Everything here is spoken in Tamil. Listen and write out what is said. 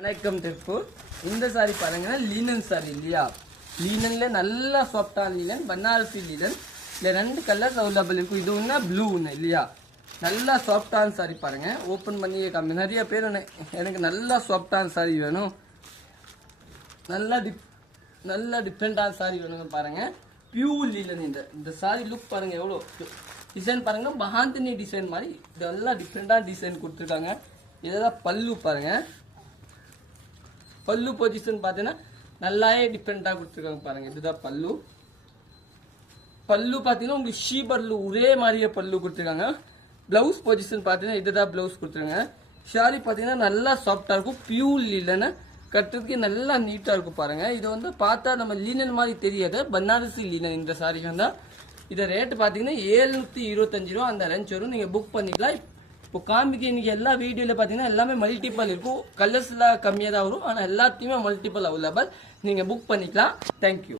வணக்கம் திருப்பூர். இந்த சாரி பாருங்கன்னா லீனன் சாரி இல்லையா, லீனன்ல நல்லா சாஃப்டான லீனன், பனாரசி லீனன். இல்லை 2 கலர்ஸ் அவைலபிள் இருக்கும். இது ஒன்றா ப்ளூ ஒன்று இல்லையா, நல்லா சாஃப்டான சாரி பாருங்க. ஓப்பன் பண்ணி காமி. நிறைய பேர் எனக்கு நல்லா சாஃப்டான சாரி வேணும், நல்லா டிஃப்ரெண்டான சாரி வேணுங்க பாருங்க. பியூர் லீலன். இந்த சாரி லுக் பாருங்க, எவ்வளோ டிசைன் பாருங்க, மகாந்தினி டிசைன் மாதிரி இதெல்லாம் டிஃப்ரெண்டான டிசைன் கொடுத்துருக்காங்க. இதெல்லாம் பல்லு பாருங்க. பல்லு பொசிஷன் பார்த்தீங்கன்னா நல்லாவே டிஃப்ரெண்டாக கொடுத்துருக்காங்க பாருங்க. இதுதான் பல்லு. பல்லு பார்த்தீங்கன்னா உங்களுக்கு ஷீ பல்லு ஒரே மாதிரியே பல்லு கொடுத்துருக்காங்க. பிளவுஸ் பொசிஷன் பார்த்தீங்கன்னா இதுதான் பிளவுஸ் கொடுத்துருக்காங்க. ஷாரி பார்த்தீங்கன்னா நல்லா சாஃப்டாக இருக்கும். பியூர் லீலன், கட்டுறதுக்கு நல்லா நீட்டாக இருக்கும் பாருங்க. இது வந்து பார்த்தா நம்ம லீனன் மாதிரி தெரியாது, பனாரசி லீனன். இந்த சாரி வந்து இதை ரேட்டு பார்த்தீங்கன்னா 725 ரூபா அந்த ரேஞ்ச் வரும். நீங்கள் புக் பண்ணிக்கலாம். இப்போ காமிக்க இன்னைக்கு எல்லா வீடியோவில் பார்த்தீங்கன்னா எல்லாமே மல்டிபிள் இருக்கும். கலர்ஸ்லாம் கம்மியாக தான் வரும், ஆனால் எல்லாத்தையுமே மல்டிபிள் அவைலபிள். நீங்கள் புக் பண்ணிக்கலாம். தேங்க்யூ.